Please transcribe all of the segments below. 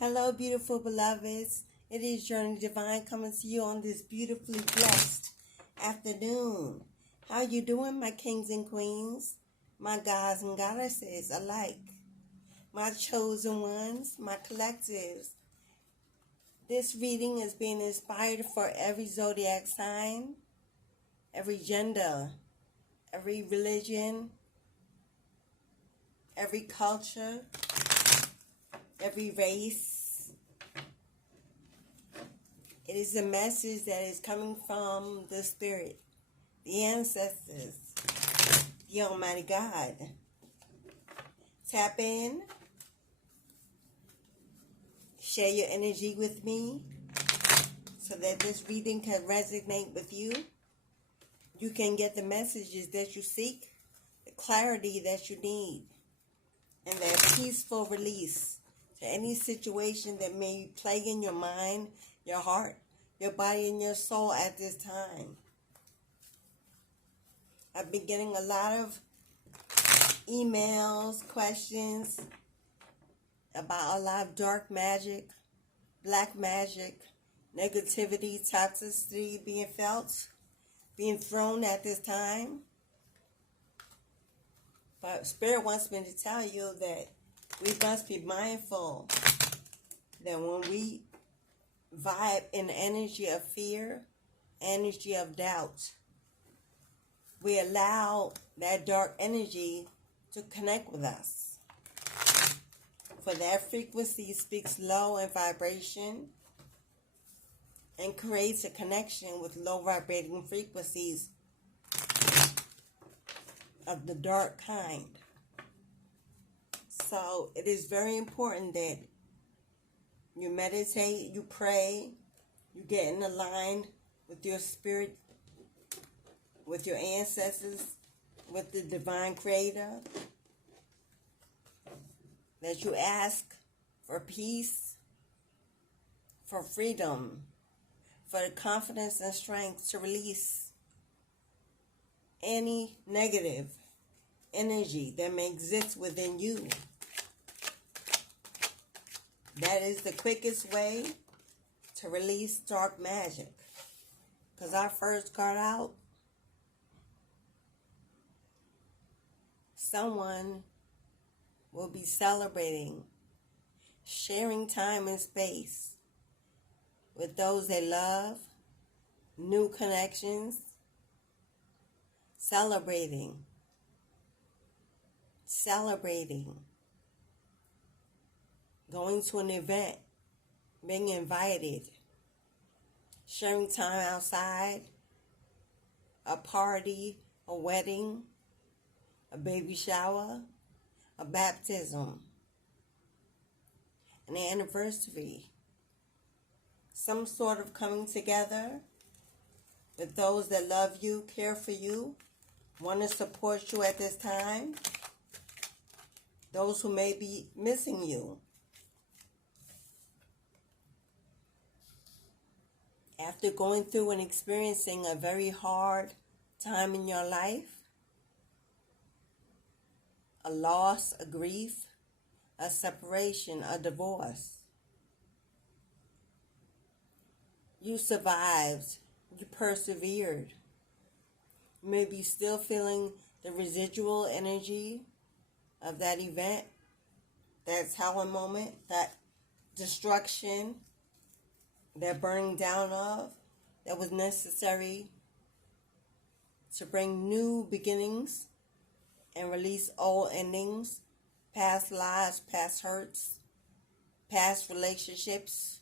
Hello, beautiful beloveds. It is Journey Divine coming to you on this beautifully blessed afternoon. How you doing, my kings and queens, my gods and goddesses alike, my chosen ones, my collectives? This reading is being inspired for every zodiac sign, every gender, every religion, every culture, every race. It is a message that is coming from the Spirit, the ancestors, the Almighty God. Tap in, share your energy with me so that this reading can resonate with you. You can get the messages that you seek, the clarity that you need, and that peaceful release to any situation that may be plaguing your mind, your heart, your body, and your soul at this time. I've been getting a lot of emails, questions about a lot of dark magic, black magic, negativity, toxicity being felt, being thrown at this time. But Spirit wants me to tell you that we must be mindful that when we vibe in the energy of fear, energy of doubt, we allow that dark energy to connect with us. For that frequency speaks low in vibration and creates a connection with low vibrating frequencies of the dark kind. So it is very important that you meditate, you pray, you get in line with your spirit, with your ancestors, with the divine creator, that you ask for peace, for freedom, for the confidence and strength to release any negative energy that may exist within you. That is the quickest way to release dark magic. Because our first card out, someone will be celebrating, sharing time and space with those they love, new connections, celebrating, going to an event, being invited, sharing time outside, a party, a wedding, a baby shower, a baptism, an anniversary, some sort of coming together with those that love you, care for you, want to support you at this time, those who may be missing you. After going through and experiencing a very hard time in your life, a loss, a grief, a separation, a divorce, you survived, you persevered. You may be still feeling the residual energy of that event, that howling moment, that destruction, that burning down of, that was necessary to bring new beginnings and release old endings, past lives, past hurts, past relationships,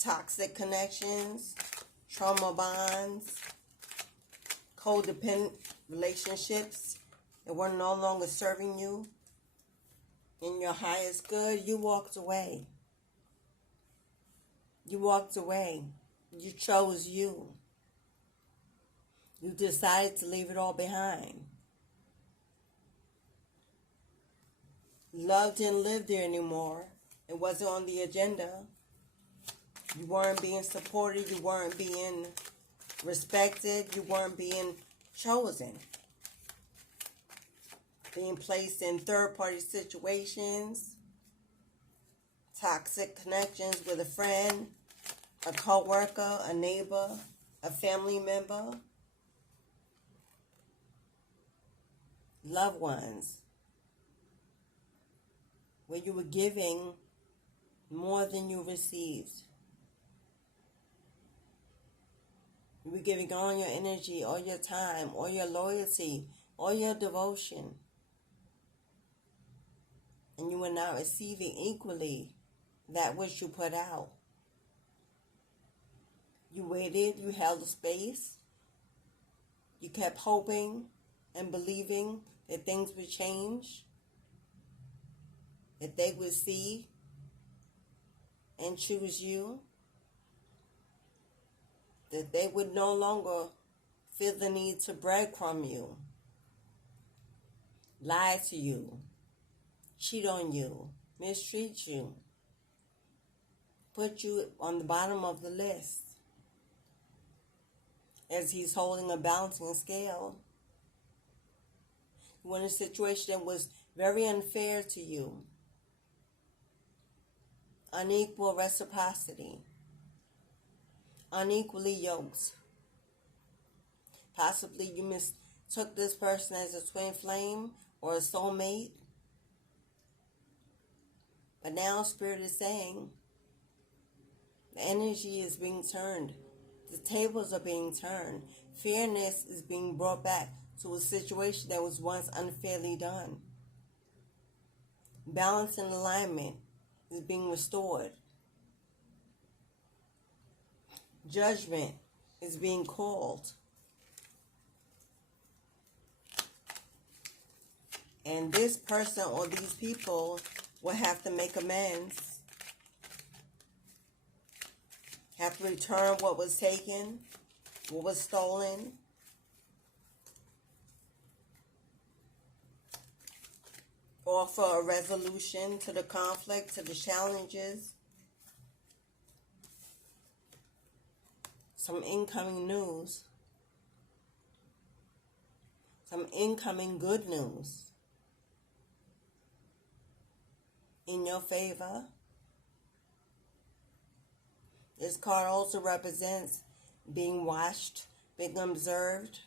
toxic connections, trauma bonds, codependent relationships that were no longer serving you in your highest good. You walked away. You walked away. You chose you. You decided to leave it all behind. Love didn't live there anymore. It wasn't on the agenda. You weren't being supported. You weren't being respected. You weren't being chosen. Being placed in third-party situations. toxic connections with a friend, a co-worker, a neighbor, a family member, loved ones, where you were giving more than you received. You were giving all your energy, all your time, all your loyalty, all your devotion. And you were not receiving equally that which you put out. You waited, you held a space. You kept hoping and believing that things would change, that they would see and choose you, that they would no longer feel the need to breadcrumb you, lie to you, cheat on you, mistreat you, put you on the bottom of the list as he's holding a balancing scale. You were in a situation that was very unfair to you. Unequal reciprocity. Unequally yoked. Possibly you mistook this person as a twin flame or a soulmate. But now Spirit is saying the energy is being turned. The tables are being turned. Fairness is being brought back to a situation that was once unfairly done. Balance and alignment is being restored. Judgment is being called. And this person or these people will have to make amends. Have to return what was taken, what was stolen. Offer a resolution to the conflict, to the challenges. Some incoming news. Some incoming good news in your favor. This card also represents being watched, being observed.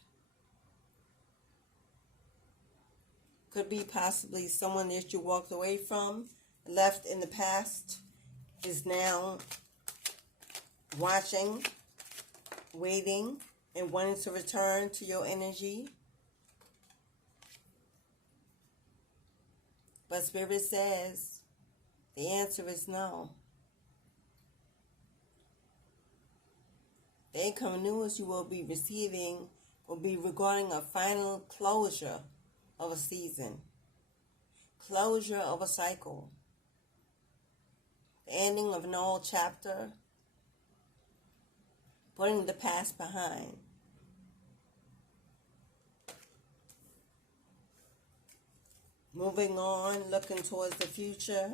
Could be possibly someone that you walked away from, left in the past, is now watching, waiting, and wanting to return to your energy. But Spirit says the answer is no. The incoming news you will be receiving will be regarding a final closure of a season, closure of a cycle, the ending of an old chapter, putting the past behind. Moving on, looking towards the future.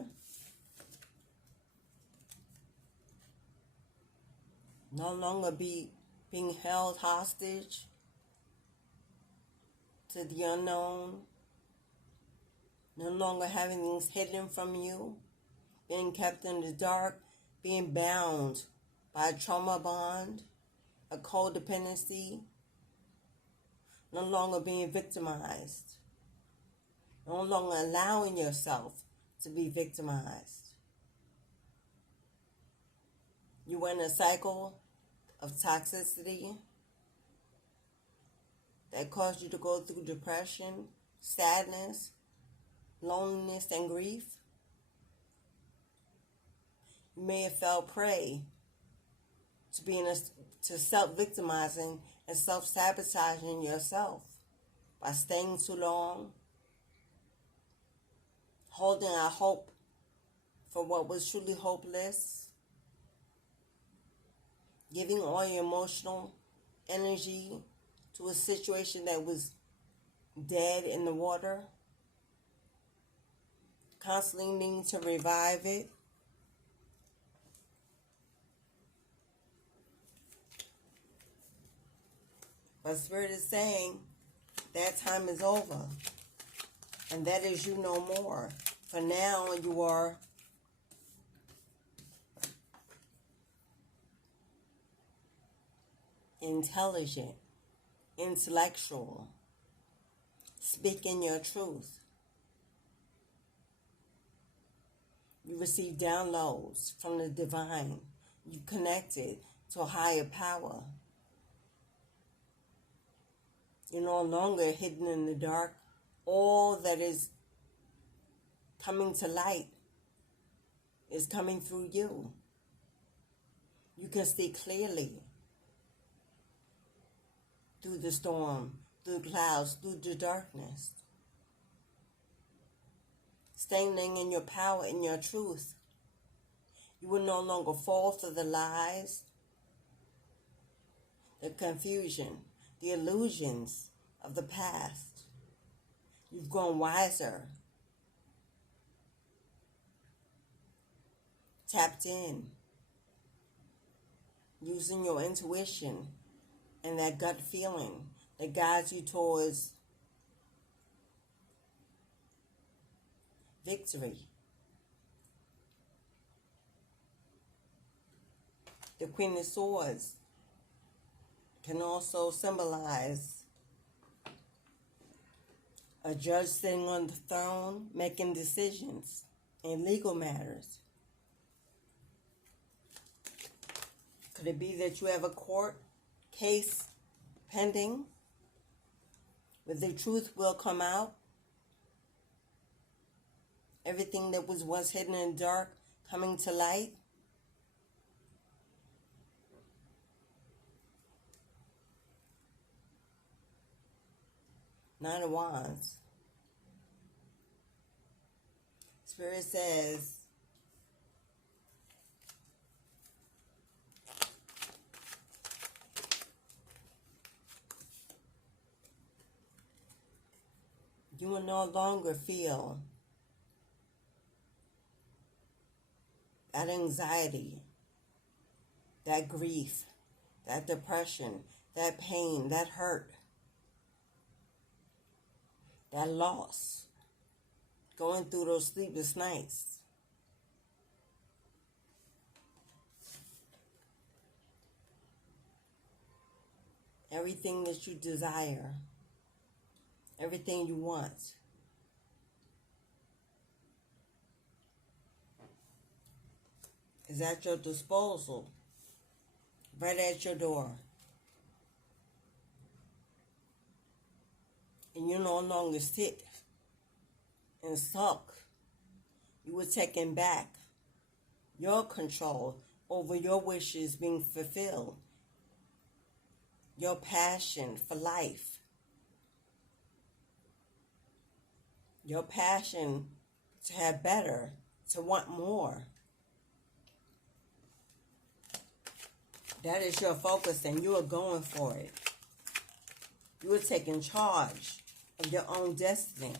No longer being held hostage to the unknown. No longer having things hidden from you. Being kept in the dark. Being bound by a trauma bond. A codependency. No longer being victimized. No longer allowing yourself to be victimized. You were in a cycle of toxicity that caused you to go through depression, sadness, loneliness, and grief. You may have fell prey to self-victimizing and self-sabotaging yourself by staying too long, holding out hope for what was truly hopeless, giving all your emotional energy to a situation that was dead in the water, constantly needing to revive it. But Spirit is saying that time is over, and that is you no more. For now, you are intelligent, intellectual, speaking your truth. You receive downloads from the divine. You connected to a higher power. You're no longer hidden in the dark. All that is coming to light is coming through you. You can see clearly through the storm, through the clouds, through the darkness. Standing in your power, in your truth. You will no longer fall for the lies, the confusion, the illusions of the past. You've grown wiser, tapped in, using your intuition and that gut feeling that guides you towards victory. The Queen of Swords can also symbolize a judge sitting on the throne making decisions in legal matters. Could it be that you have a court case pending where the truth will come out? Everything that was once hidden in the dark coming to light? Nine of Wands. Spirit says, you will no longer feel that anxiety, that grief, that depression, that pain, that hurt, that loss, going through those sleepless nights. Everything that you desire, everything you want, is at your disposal, right at your door. And you no longer sit and sulk. You were taking back your control over your wishes being fulfilled, your passion for life, your passion to have better, to want more. That is your focus, and you are going for it. You are taking charge of your own destiny.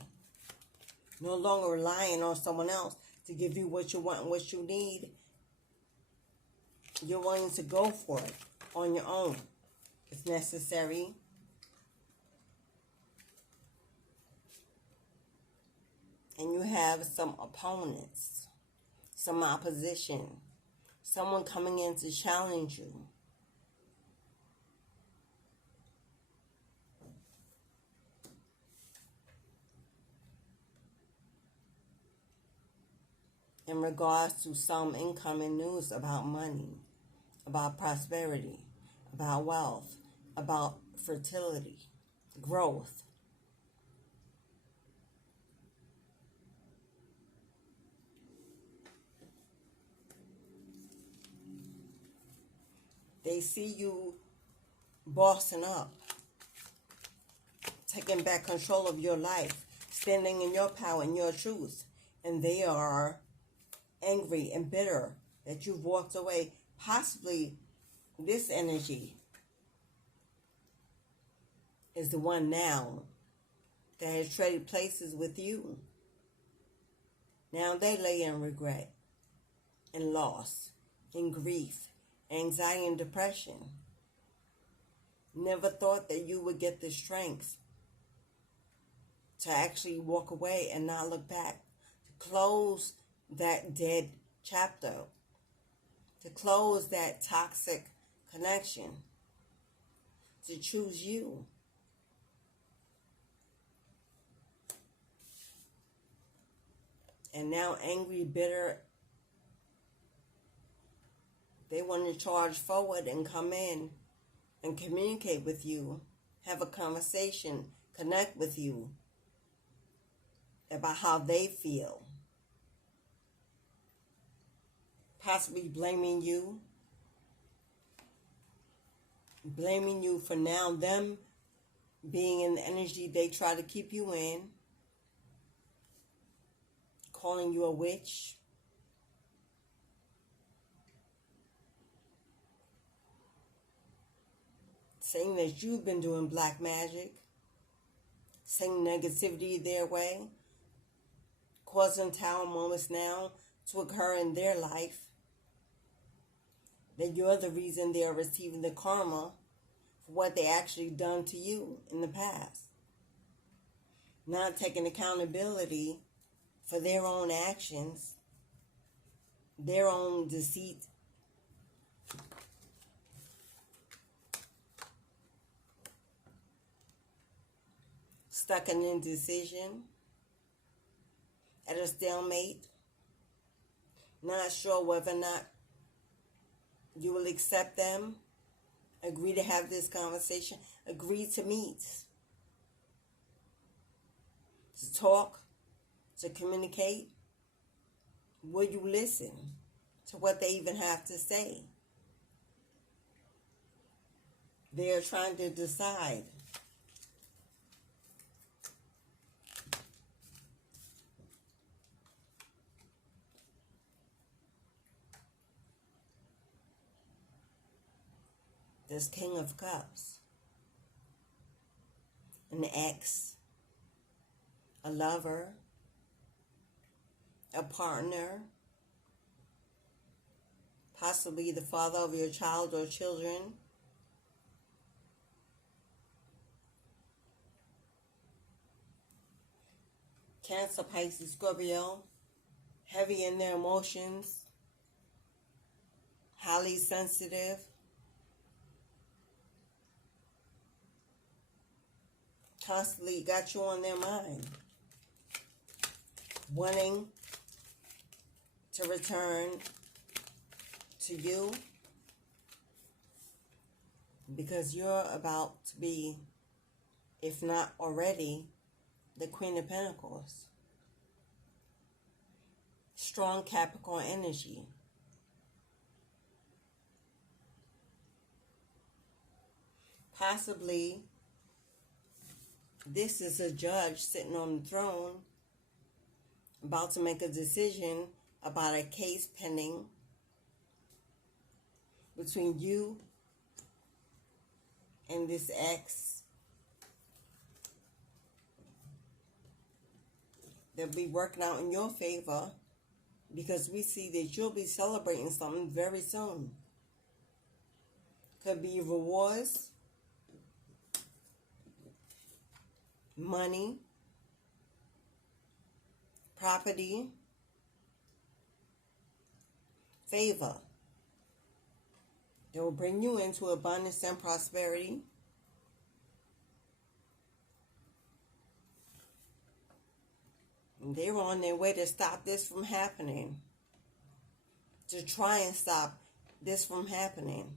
No longer relying on someone else to give you what you want and what you need. You're willing to go for it on your own if necessary. And you have some opponents, some opposition, someone coming in to challenge you. In regards to some incoming news about money, about prosperity, about wealth, about fertility, growth. They see you bossing up, taking back control of your life, standing in your power and your truth. And they are angry and bitter that you've walked away. Possibly this energy is the one now that has traded places with you. Now they lay in regret and loss and grief, anxiety and depression. Never thought that you would get the strength to actually walk away and not look back, to close that dead chapter, to close that toxic connection, to choose you. And now angry, bitter, they want to charge forward and come in and communicate with you, have a conversation, connect with you about how they feel. Possibly blaming you for now them being in the energy they try to keep you in, calling you a witch, saying that you've been doing black magic, saying negativity their way, causing tower moments now to occur in their life, that you're the reason they are receiving the karma for what they actually done to you in the past. Not taking accountability for their own actions, their own deceit, stuck in indecision, at a stalemate, not sure whether or not you will accept them, agree to have this conversation, agree to meet, to talk, to communicate. Will you listen to what they even have to say? They are trying to decide. This King of Cups, an ex, a lover, a partner, possibly the father of your child or children. Cancer, Pisces, Scorpio, heavy in their emotions, highly sensitive, constantly got you on their mind, wanting to return to you because you're about to be, if not already, the Queen of Pentacles. Strong Capricorn energy. Possibly this is a judge sitting on the throne about to make a decision about a case pending between you and this ex. They'll be working out in your favor because we see that you'll be celebrating something very soon. Could be rewards, money, property, favor. They will bring you into abundance and prosperity. And they're on their way to stop this from happening. To try and stop this from happening.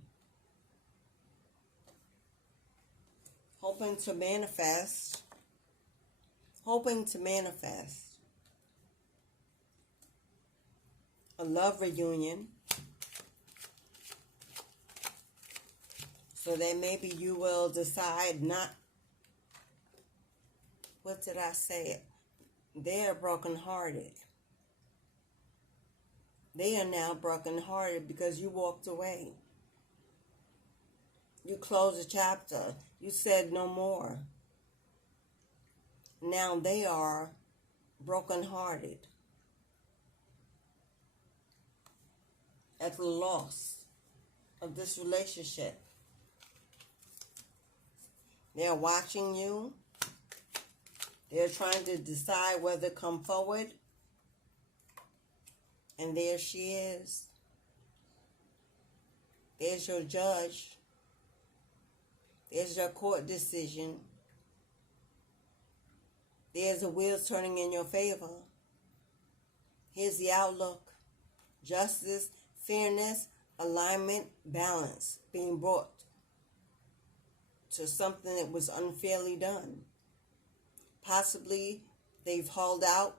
Hoping to manifest a love reunion so that maybe you will decide not, what did I say? They're brokenhearted. They are now brokenhearted because you walked away. You closed the chapter. You said no more. Now they are brokenhearted at the loss of this relationship. They're watching you. They're trying to decide whether to come forward. And there she is. There's your judge. There's your court decision. There's the wheels turning in your favor. Here's the outlook. Justice, fairness, alignment, balance being brought to something that was unfairly done. Possibly they've hauled out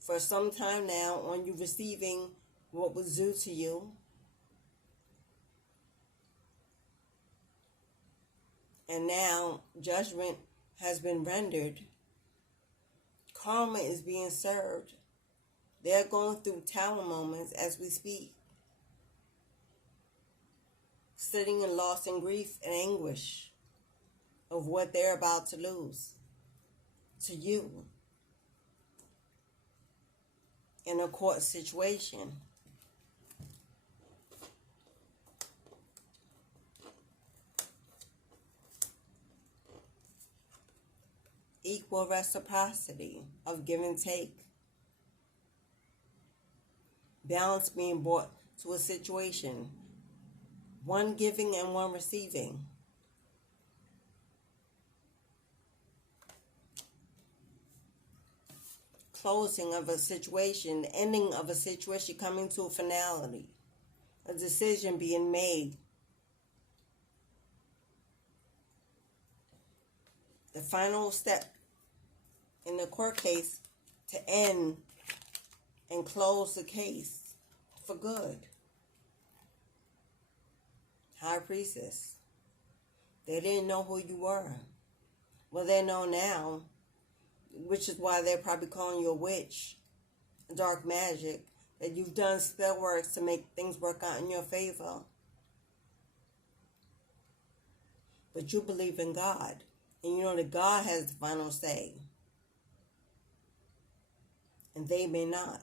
for some time now on you receiving what was due to you. And now judgment has been rendered. Karma is being served. They're going through tower moments as we speak. Sitting in loss and grief and anguish of what they're about to lose to you in a court situation. Equal reciprocity of give and take. Balance being brought to a situation. One giving and one receiving. Closing of a situation, ending of a situation, coming to a finality. A decision being made. The final step in the court case to end and close the case for good. High Priestess. They didn't know who you were. Well, they know now, which is why they're probably calling you a witch, dark magic, that you've done spell works to make things work out in your favor. But you believe in God, and you know that God has the final say. And they may not.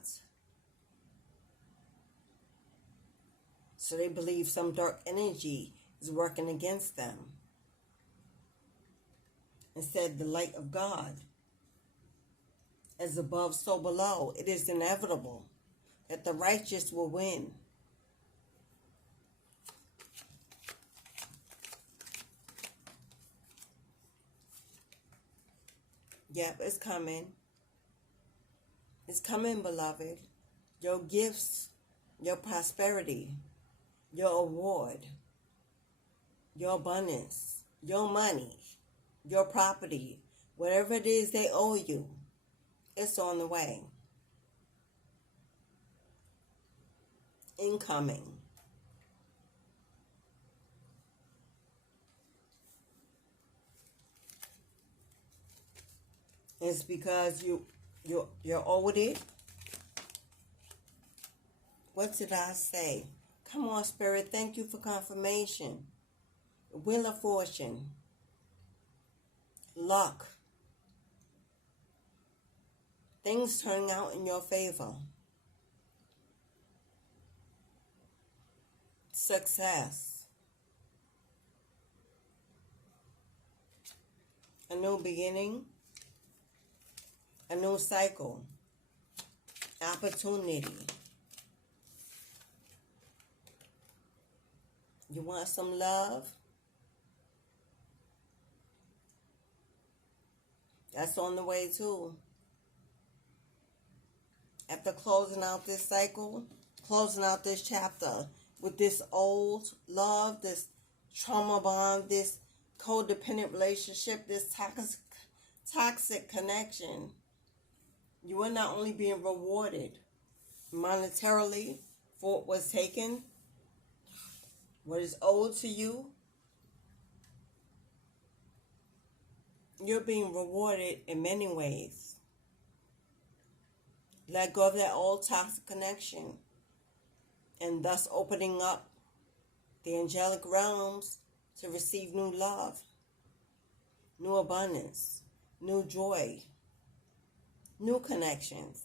So they believe some dark energy is working against them. Instead, the light of God, as above, so below. It is inevitable that the righteous will win. Yep, it's coming. It's coming, beloved. Your gifts, your prosperity, your award, your abundance, your money, your property, whatever it is they owe you, it's on the way. Incoming. It's because you're owed it. What did I say? Come on, Spirit. Thank you for confirmation. Wheel of fortune. Luck. Things turning out in your favor. Success. A new beginning. A new cycle. Opportunity. You want some love? That's on the way too. After closing out this cycle, closing out this chapter with this old love, this trauma bond, this codependent relationship, this toxic connection, you are not only being rewarded monetarily for what was taken, what is owed to you, you're being rewarded in many ways. Let go of that old toxic connection and thus opening up the angelic realms to receive new love, new abundance, new joy, new connections.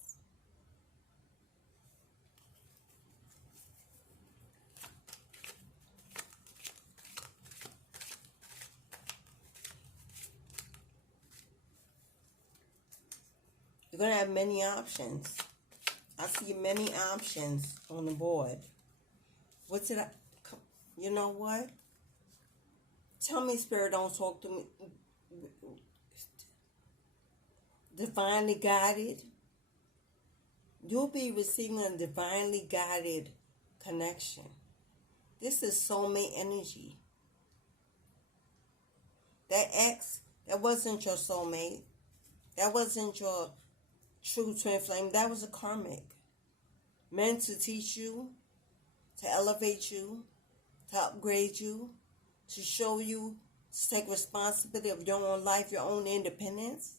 You're going to have many options. I see many options on the board. You know what? Tell me, Spirit, don't talk to me. Divinely guided. You'll be receiving a divinely guided connection. This is soulmate energy. That ex, that wasn't your soulmate. That wasn't your true twin flame. That was a karmic. Meant to teach you, to elevate you, to upgrade you, to show you, to take responsibility of your own life, your own independence.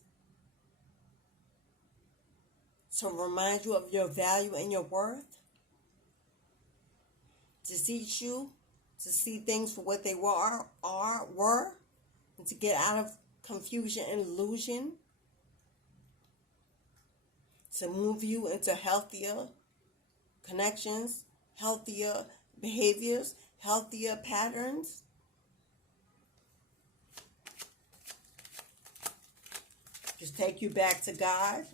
To remind you of your value and your worth. To teach you to see things for what they were, and to get out of confusion and illusion. To move you into healthier connections, healthier behaviors, healthier patterns. Just take you back to God.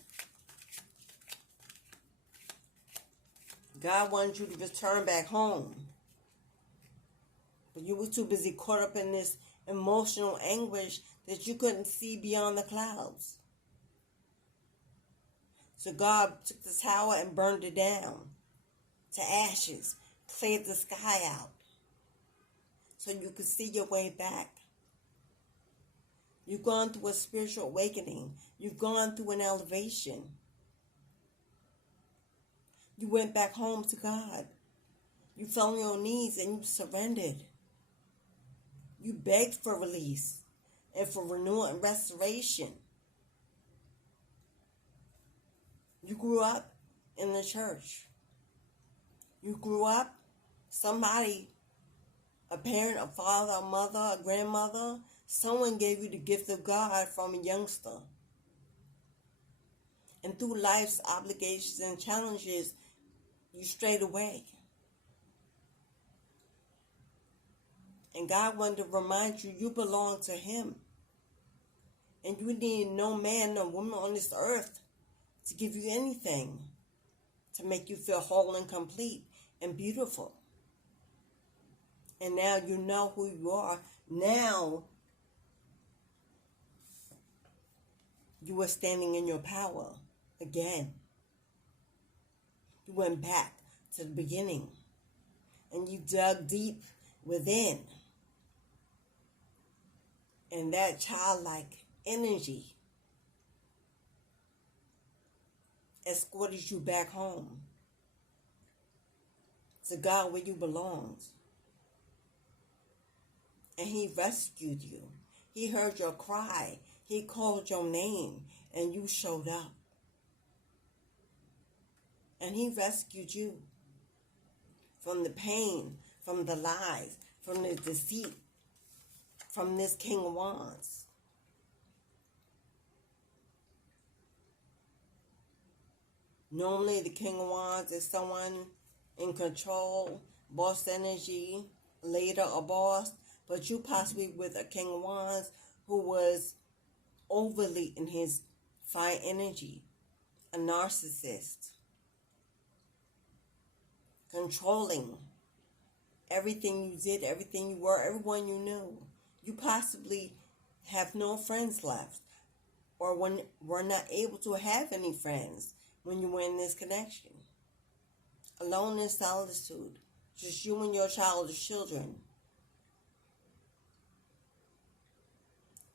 God wants you to return back home. But you were too busy caught up in this emotional anguish that you couldn't see beyond the clouds. So God took the tower and burned it down to ashes, cleared the sky out, so you could see your way back. You've gone through a spiritual awakening. You've gone through an elevation. You went back home to God. You fell on your knees and you surrendered. You begged for release and for renewal and restoration. You grew up in the church. You grew up, somebody, a parent, a father, a mother, a grandmother, someone gave you the gift of God from a youngster. And through life's obligations and challenges, you strayed away. And God wanted to remind you, you belong to Him. And you need no man, no woman on this earth to give you anything to make you feel whole and complete and beautiful. And now you know who you are. Now you are standing in your power again. You went back to the beginning and you dug deep within. And that childlike energy escorted you back home to God where you belonged. And He rescued you. He heard your cry. He called your name and you showed up. And He rescued you from the pain, from the lies, from the deceit, from this King of Wands. Normally the King of Wands is someone in control, boss energy, leader or boss, but you possibly with a King of Wands who was overly in his fire energy, a narcissist, controlling everything you did, everything you were, everyone you knew. You possibly have no friends left, or were not able to have any friends when you were in this connection. Alone in solitude, just you and your childish children.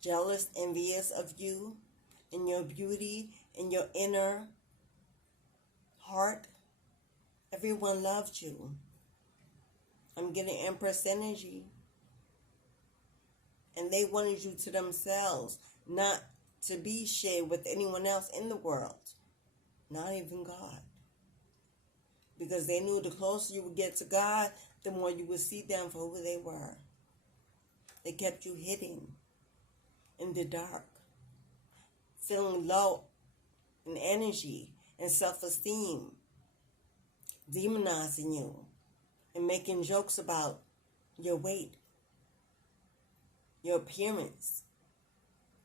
Jealous, envious of you and your beauty and your inner heart. Everyone loved you. I'm getting Empress energy. And they wanted you to themselves, not to be shared with anyone else in the world. Not even God. Because they knew the closer you would get to God, the more you would see them for who they were. They kept you hidden in the dark, feeling low in energy and self-esteem, demonizing you and making jokes about your weight, your appearance,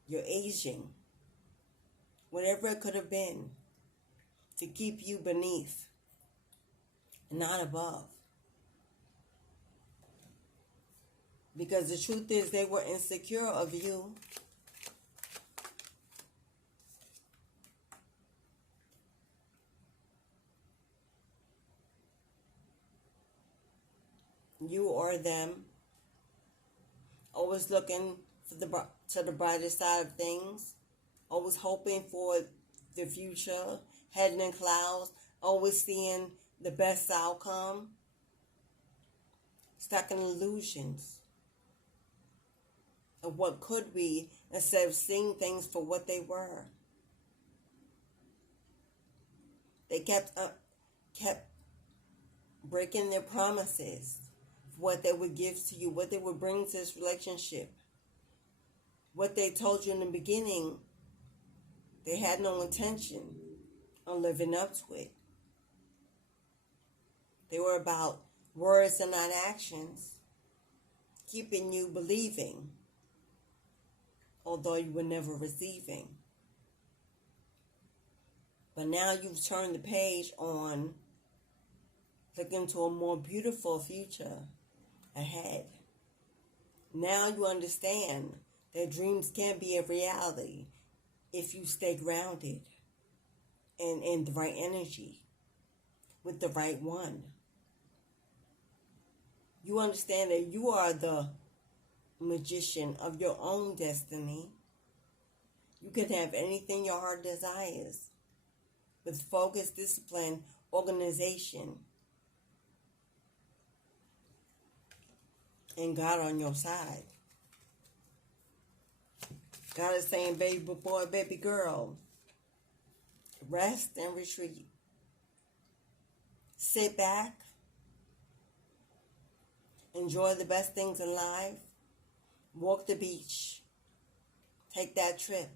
your aging, whatever it could have been, to keep you beneath, not above. Because the truth is they were insecure of you. You or them. Always looking to the brighter side of things. Always hoping for the future. Heading in clouds. Always seeing the best outcome. Stuck in illusions of what could be instead of seeing things for what they were. They kept breaking their promises for what they would give to you, what they would bring to this relationship. What they told you in the beginning, they had no intention on living up to it. They were about words and not actions, keeping you believing, although you were never receiving. But now you've turned the page on looking to a more beautiful future ahead. Now you understand that dreams can be a reality if you stay grounded and in the right energy with the right one. You understand that you are the magician of your own destiny. You can have anything your heart desires with focus, discipline, organization, and God on your side. God is saying, baby boy, baby girl, rest and retreat. Sit back. Enjoy the best things in life. Walk the beach. Take that trip.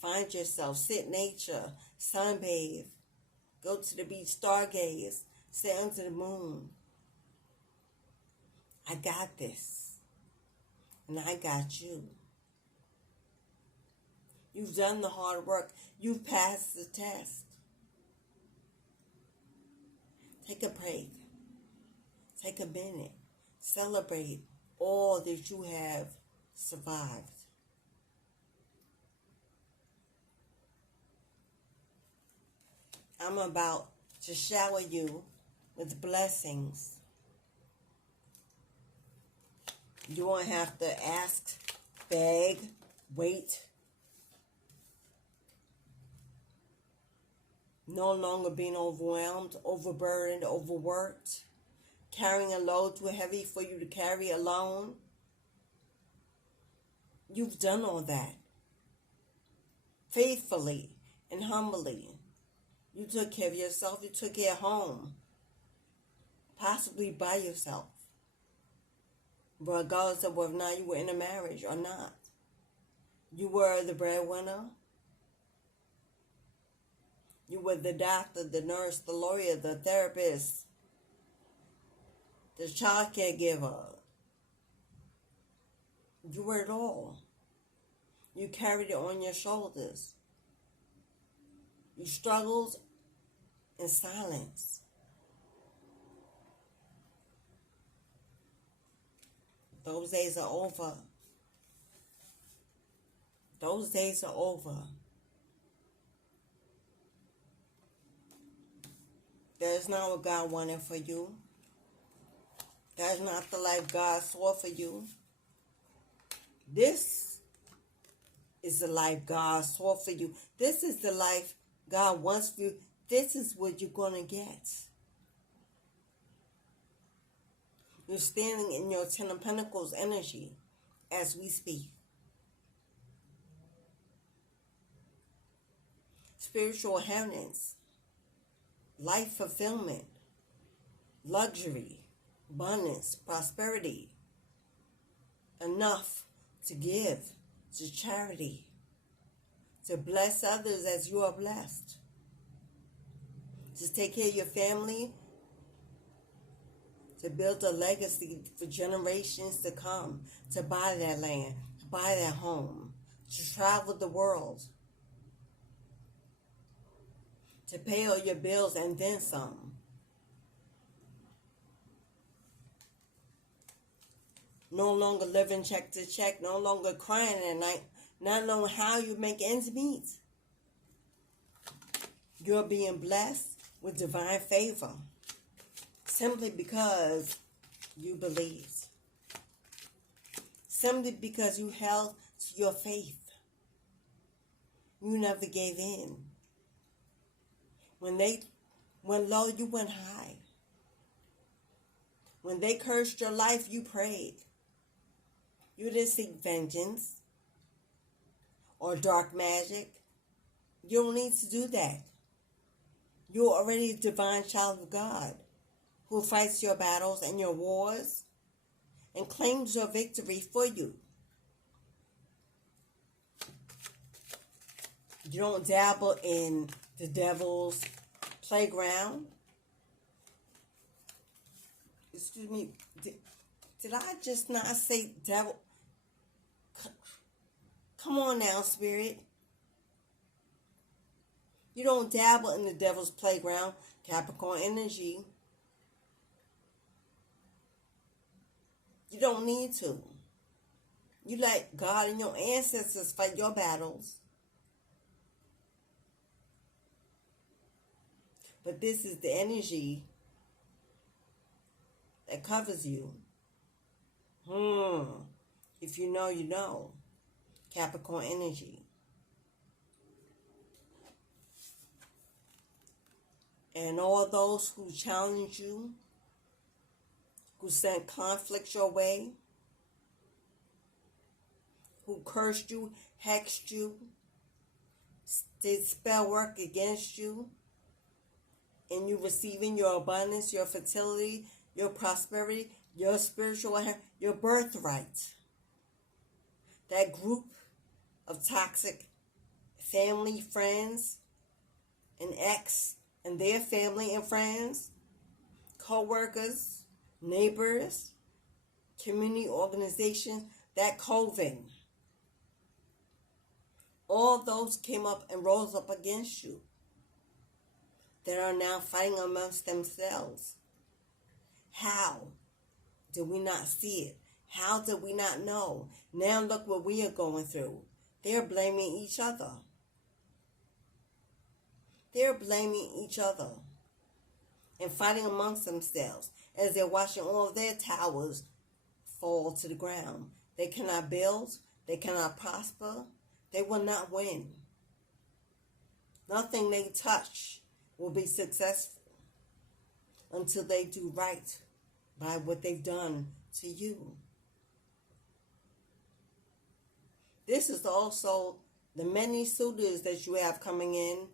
Find yourself. Sit in nature. Sunbathe. Go to the beach. Stargaze. Sit under the moon. I got this. And I got you. You've done the hard work. You've passed the test. Take a break. Take a minute. Celebrate all that you have survived. I'm about to shower you with blessings. You won't have to ask, beg, wait. No longer being overwhelmed, overburdened, overworked. Carrying a load too heavy for you to carry alone. You've done all that. Faithfully and humbly. You took care of yourself. You took care of home. Possibly by yourself. Regardless of whether or not you were in a marriage or not. You were the breadwinner. You were the doctor, the nurse, the lawyer, the therapist, the child caregiver. You were it all. You carried it on your shoulders. You struggled in silence. Those days are over. Those days are over. That is not what God wanted for you. That is not the life God saw for you. This is the life God saw for you. This is the life God wants for you. This is what you're going to get. You're standing in your Ten of Pentacles energy as we speak. Spiritual abundance, life fulfillment, luxury, abundance, prosperity, enough to give to charity, to bless others as you are blessed, to take care of your family, to build a legacy for generations to come, to buy that land, to buy that home, to travel the world, to pay all your bills and then some. no longer living check to check, no longer crying at night, not knowing how you make ends meet. You're being blessed with divine favor simply because you believed. Simply because you held to your faith. You never gave in. When they went low, you went high. When they cursed your life, you prayed. You didn't seek vengeance or dark magic. You don't need to do that. You're already a divine child of God who fights your battles and your wars and claims your victory for you. You don't dabble in the devil's playground. Excuse me, did I just not say devil? Come on now, Spirit. You don't dabble in the devil's playground, Capricorn energy. You don't need to. You let God and your ancestors fight your battles. But this is the energy that covers you. If you know, you know. Capricorn energy. And all those who challenge you, who sent conflict your way, who cursed you, hexed you, did spell work against you, and you receiving your abundance, your fertility, your prosperity, your spiritual, your birthright. That group of toxic family, friends, and ex, and their family and friends, co-workers, neighbors, community organizations, that coven. All those came up and rose up against you that are now fighting amongst themselves. How did we not see it? How did we not know? Now look what we are going through. They're blaming each other. They're blaming each other and fighting amongst themselves as they're watching all of their towers fall to the ground. They cannot build. They cannot prosper. They will not win. Nothing they touch will be successful until they do right by what they've done to you. This is also the many suitors that you have coming in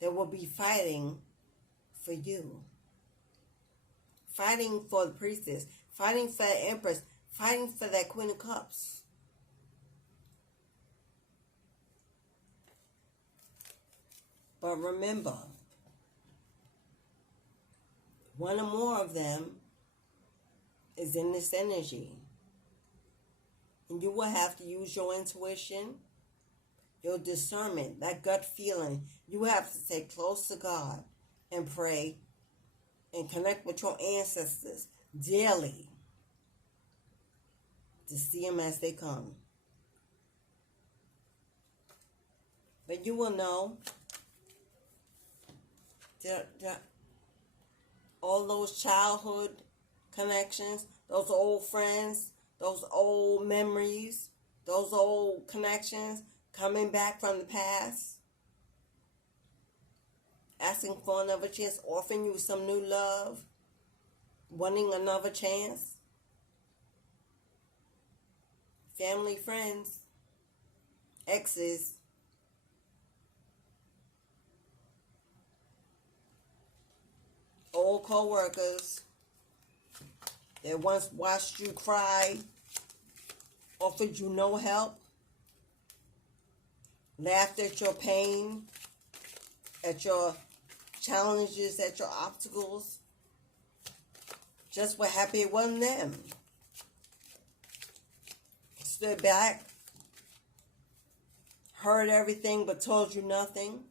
that will be fighting for you. Fighting for the priestess. Fighting for the empress. Fighting for that Queen of Cups. But remember, one or more of them is in this energy. And you will have to use your intuition, your discernment, that gut feeling. You have to stay close to God and pray and connect with your ancestors daily to see them as they come. But you will know that all those childhood connections, those old friends, those old memories, those old connections coming back from the past, asking for another chance, offering you some new love, wanting another chance. Family, friends, exes, old co-workers that once watched you cry, offered you no help, laughed at your pain, at your challenges, at your obstacles, just were happy it wasn't them. Stood back, heard everything but told you nothing.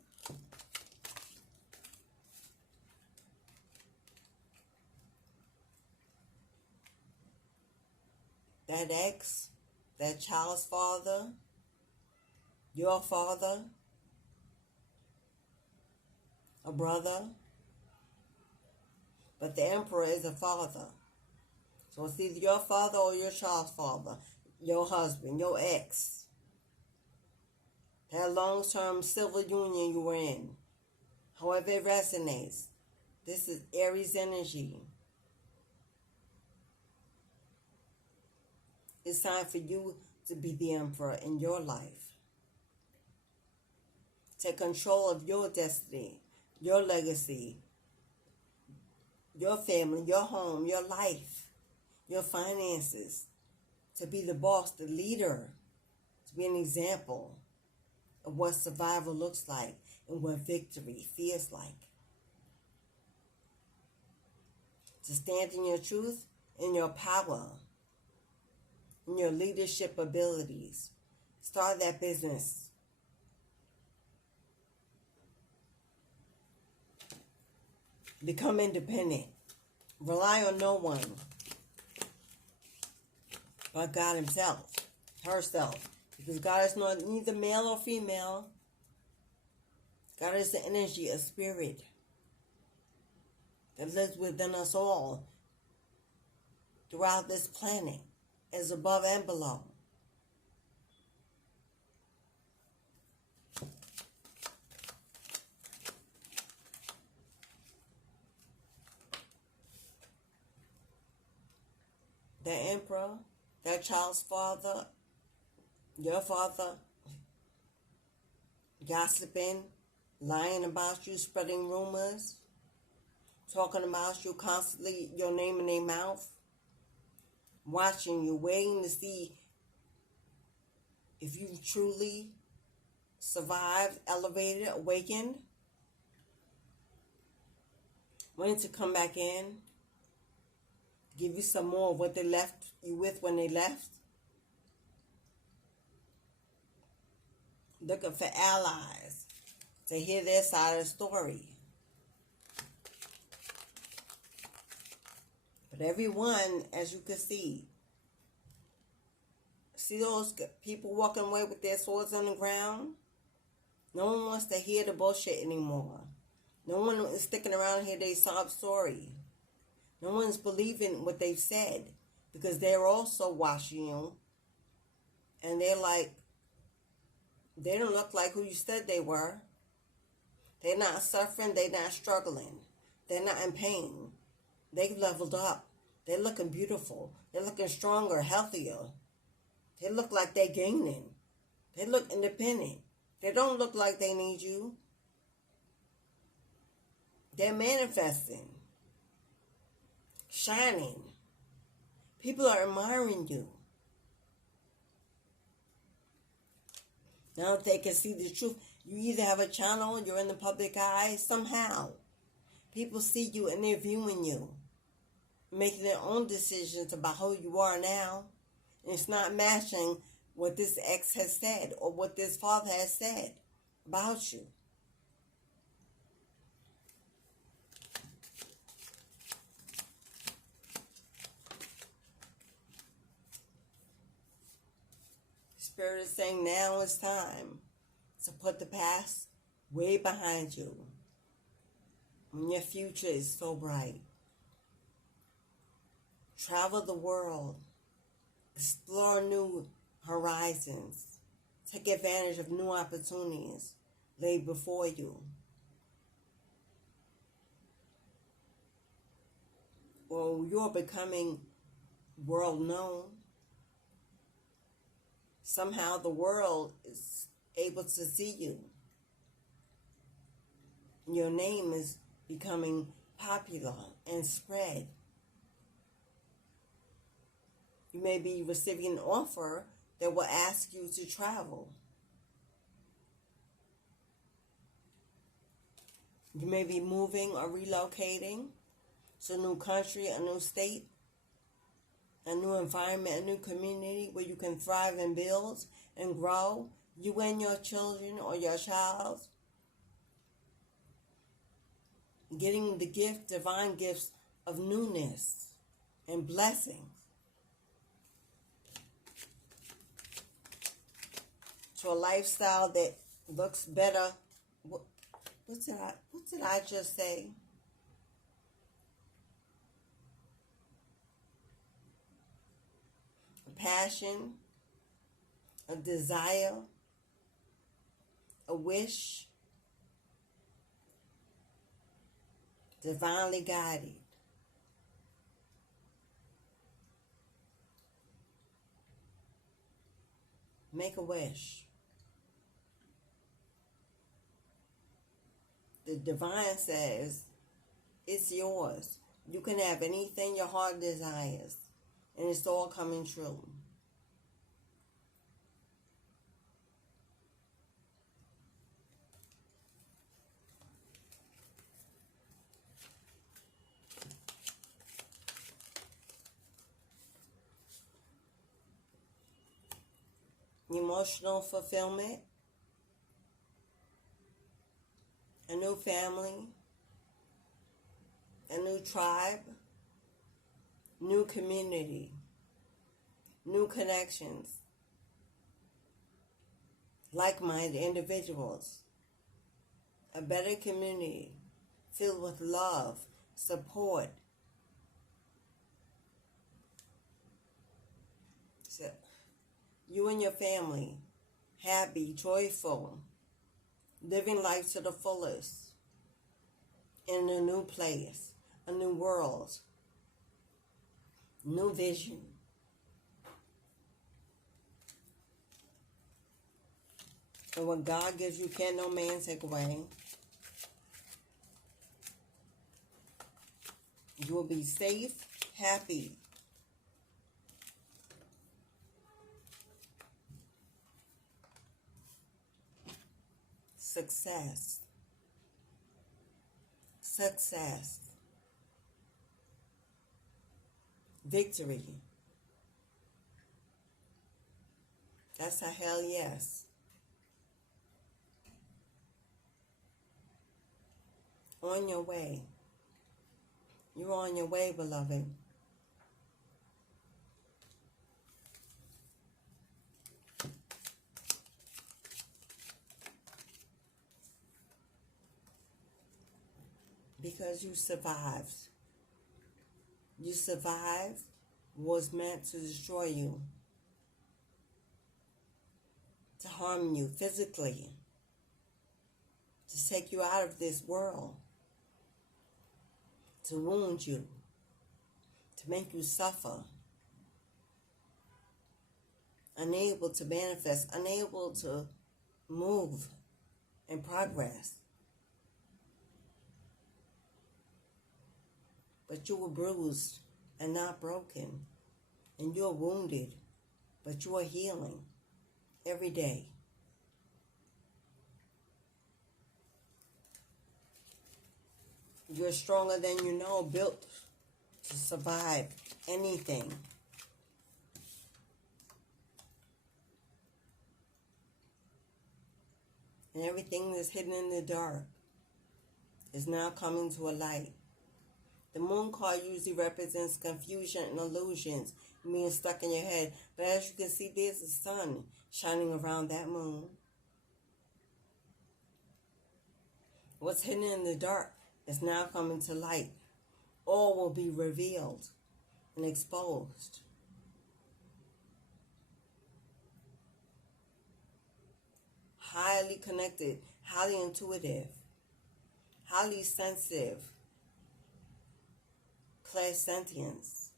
that ex, that child's father, your father, a brother, but the emperor is a father. So it's either your father or your child's father, your husband, your ex, that long-term civil union you were in, however it resonates. This is Aries energy. It's time for you to be the emperor in your life. Take control of your destiny, your legacy, your family, your home, your life, your finances. To be the boss, the leader, to be an example of what survival looks like and what victory feels like. To stand in your truth, in your power, in your leadership abilities. Start that business. Become independent. Rely on no one but God himself, herself. Because God is not neither male or female. God is the energy, a spirit that lives within us all throughout this planet, as above and below. The emperor, that child's father, your father, gossiping, lying about you, spreading rumors, talking about you constantly, your name in their mouth, watching you, waiting to see if you truly survived, elevated, awakened, waiting to come back in, give you some more of what they left you with when they left. Looking for allies to hear their side of the story. But everyone, as you can see those people walking away with their swords on the ground? No one wants to hear the bullshit anymore. No one is sticking around to hear their sob story. No one's believing what they've said because they're also watching you. And they're like, they don't look like who you said they were. They're not suffering. They're not struggling. They're not in pain. They've leveled up. They're looking beautiful. They're looking stronger, healthier. They look like they're gaining. They look independent. They don't look like they need you. They're manifesting. Shining. People are admiring you. Now that they can see the truth, you either have a channel, you're in the public eye, somehow. People see you and they're viewing you, making their own decisions about who you are now. And it's not matching what this ex has said or what this father has said about you. Spirit is saying now is time to put the past way behind you. And your future is so bright. Travel the world. Explore new horizons. Take advantage of new opportunities laid before you. Or you're becoming world known. Somehow the world is able to see you. Your name is becoming popular and spread. You may be receiving an offer that will ask you to travel. You may be moving or relocating to a new country, a new state, a new environment, a new community where you can thrive and build and grow, you and your children or your child. Getting the gift, divine gifts of newness and blessings. to a lifestyle that looks better. What did I just say? A passion, a desire, a wish, divinely guided. Make a wish. The divine says it's yours. You can have anything your heart desires, and it's all coming true. Emotional fulfillment, a new family, a new tribe, new community, new connections, like-minded individuals, a better community filled with love, support. So, you and your family, happy, joyful, living life to the fullest, in a new place, a new world, new vision. And what God gives you, can no man take away. You will be safe, happy. Success. Success. Victory. That's a hell yes. On your way. You're on your way, beloved. Because you survived. You survived was meant to destroy you, to harm you physically, to take you out of this world, to wound you, to make you suffer, unable to manifest, unable to move and progress. But you were bruised and not broken. And you are wounded, but you are healing every day. You're stronger than you know, built to survive anything. And everything that's hidden in the dark is now coming to a light. The moon card usually represents confusion and illusions, being stuck in your head. But as you can see, there's the sun shining around that moon. What's hidden in the dark is now coming to light. All will be revealed and exposed. Highly connected, highly intuitive, highly sensitive, clairsentience.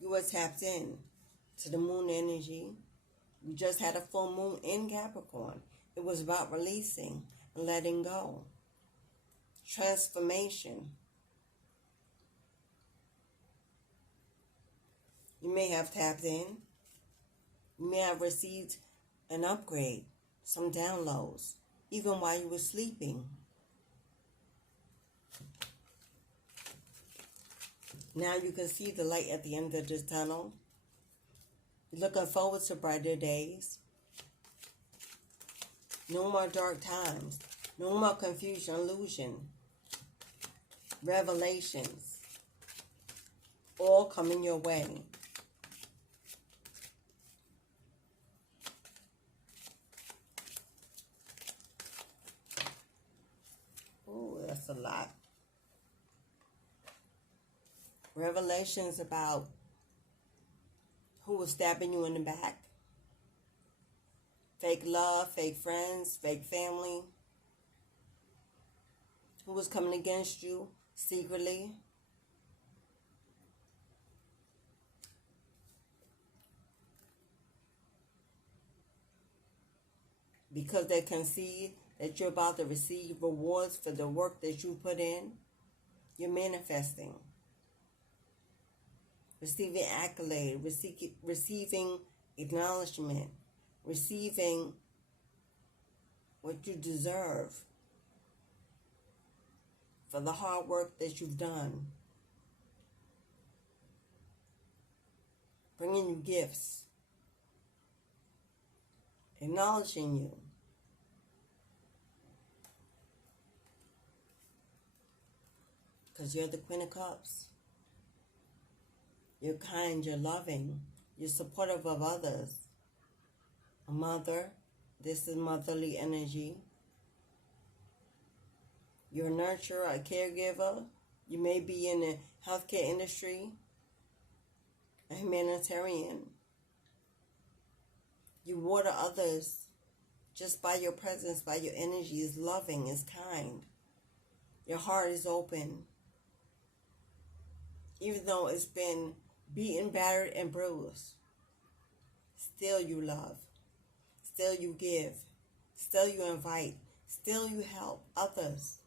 You were tapped in to the moon energy. You just had a full moon in Capricorn. It was about releasing and letting go. Transformation. You may have tapped in. You may have received an upgrade, some downloads, even while you were sleeping. Now you can see the light at the end of this tunnel. You're looking forward to brighter days. No more dark times. No more confusion, illusion. Revelations. All coming your way. manifest a lot. Revelations about who was stabbing you in the back. Fake love, fake friends, fake family. Who was coming against you secretly. Because they can see that you're about to receive rewards for the work that you put in. You're manifesting. Receiving accolade, receiving acknowledgement, receiving what you deserve for the hard work that you've done. Bringing you gifts, acknowledging you. Because you're the Queen of Cups. You're kind, you're loving, you're supportive of others. A mother, this is motherly energy. You're a nurturer, a caregiver. You may be in the healthcare industry, a humanitarian. You water others just by your presence, by your energy. Is loving, is kind. Your heart is open. Even though it's been beaten, battered, and bruised, still you love. Still you give. Still you invite. Still you help others.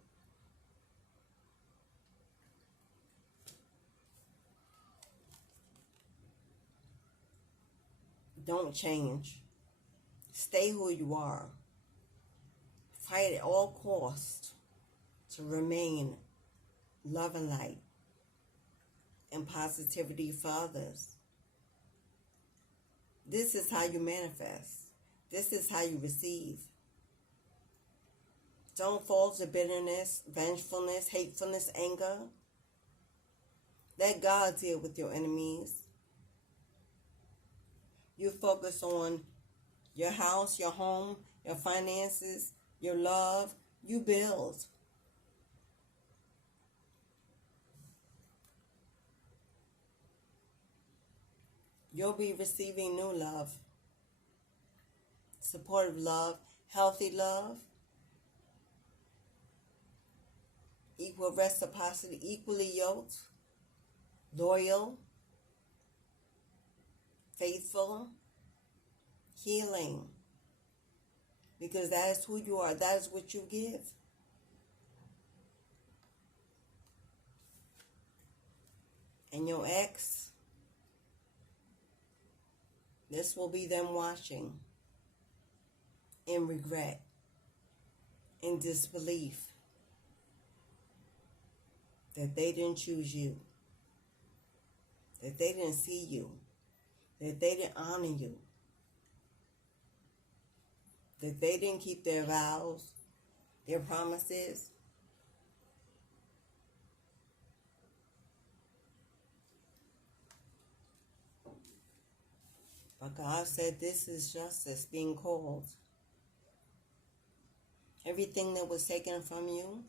Don't change. Stay who you are. Fight at all costs to remain love and light and positivity for others. This is how you manifest. This is how you receive. Don't fall to bitterness, vengefulness, hatefulness, anger. Let God deal with your enemies. You focus on your house, your home, your finances, your love. You build. You'll be receiving new love, supportive love, healthy love, equal reciprocity, equally yoked, loyal, faithful, healing, because that is who you are. That is what you give. And your ex, this will be them watching in regret, in disbelief that they didn't choose you, that they didn't see you, that they didn't honor you, that they didn't keep their vows, their promises. But God said this is justice being called. Everything that was taken from you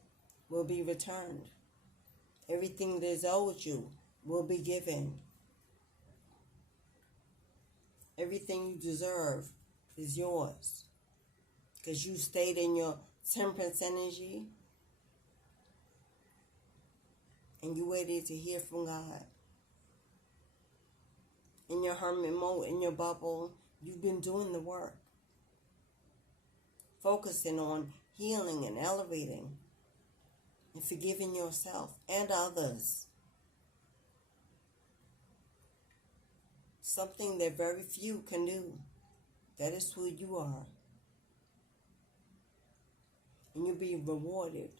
will be returned. Everything that is owed you will be given. Everything you deserve is yours. Because you stayed in your temperance energy and you waited to hear from God. In your hermit mode, in your bubble, you've been doing the work. Focusing on healing and elevating and forgiving yourself and others. Something that very few can do. That is who you are. And you'll be rewarded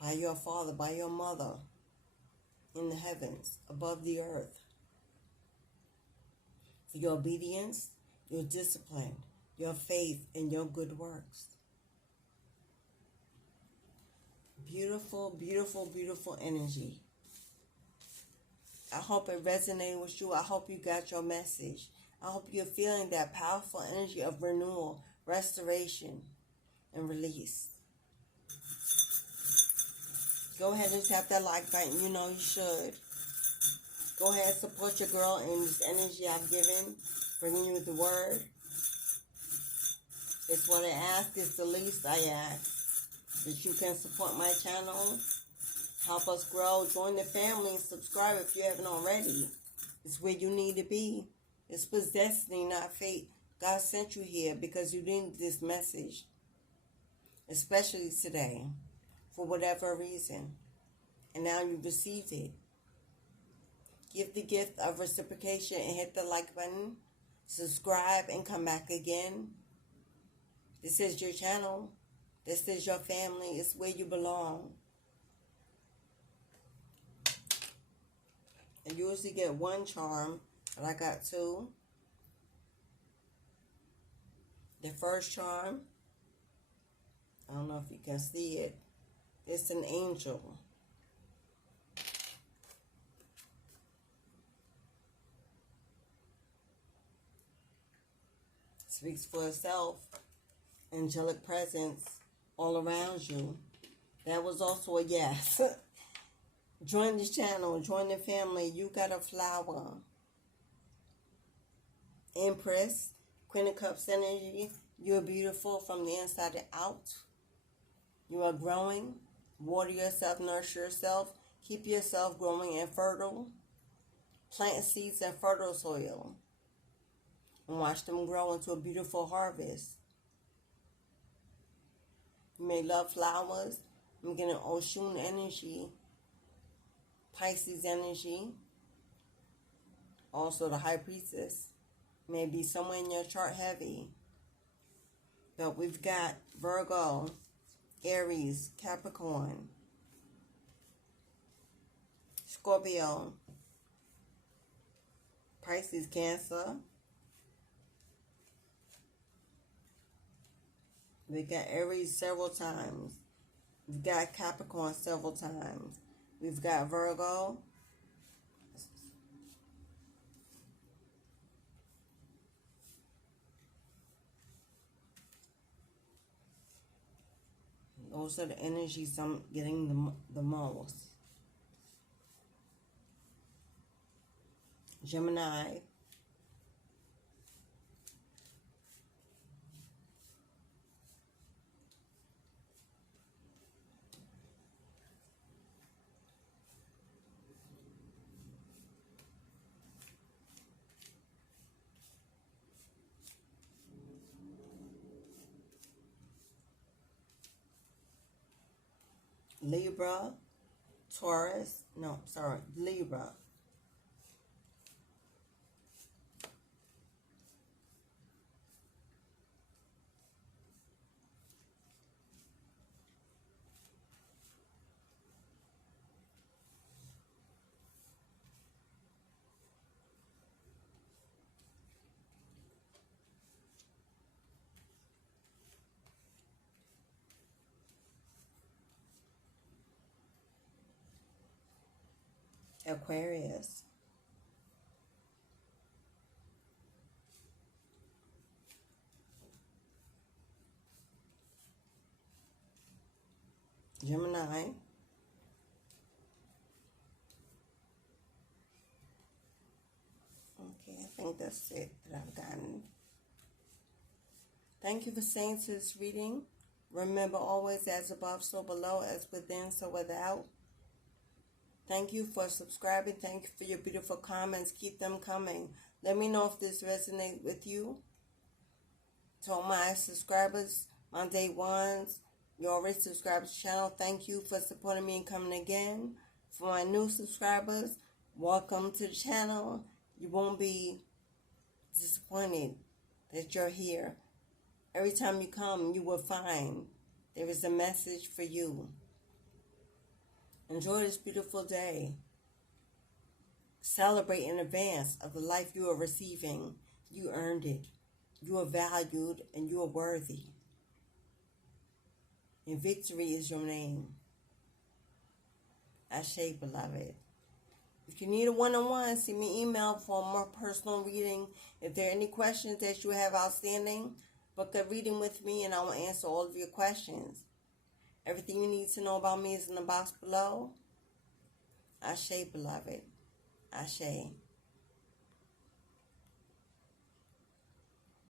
by your father, by your mother in the heavens, above the earth. For your obedience, your discipline, your faith, and your good works. Beautiful, beautiful, beautiful energy. I hope it resonated with you. I hope you got your message. I hope you're feeling that powerful energy of renewal, restoration, and release. Go ahead and tap that like button. You know you should. Go ahead and support your girl in this energy I've given, bringing you the word. It's what I ask. It's the least I ask. That you can support my channel. Help us grow. Join the family and subscribe if you haven't already. It's where you need to be. It's destiny, not fate. God sent you here because you need this message. Especially today. For whatever reason. And now you've received it. Give the gift of reciprocation and hit the like button. Subscribe and come back again. This is your channel. This is your family. It's where you belong. I usually get one charm, but I got two. The first charm, I don't know if you can see it. It's an angel. Speaks for itself. Angelic presence all around you. That was also a yes. Join this channel. Join the family. You got a flower. Empress. Queen of Cups energy. You're beautiful from the inside and out. You are growing. Water yourself. Nourish yourself. Keep yourself growing and fertile. Plant seeds in fertile soil. And watch them grow into a beautiful harvest. You may love flowers. I'm getting Oshun energy. Pisces energy. Also the High Priestess. May be somewhere in your chart heavy. But we've got Virgo, Aries, Capricorn, Scorpio, Pisces, Cancer. We got Aries several times. We've got Capricorn several times. We've got Virgo. Those are the energies I'm getting the most. Gemini. Libra, Taurus, Libra. Aquarius. Gemini. Okay, I think that's it that I've gotten. Thank you for staying to this reading. Remember always, as above, so below, as within, so without. Thank you for subscribing. Thank you for your beautiful comments. Keep them coming. Let me know if this resonates with you. To all my subscribers, my day ones, you already subscribed to the channel. Thank you for supporting me and coming again. For my new subscribers, welcome to the channel. You won't be disappointed that you're here. Every time you come, you will find there is a message for you. Enjoy this beautiful day. Celebrate in advance of the life you are receiving. You earned it. You are valued and you are worthy. And victory is your name. Ashe, beloved. If you need a one-on-one, send me an email for a more personal reading. If there are any questions that you have outstanding, book a reading with me and I will answer all of your questions. Everything you need to know about me is in the box below. Ashe, beloved. Ashe.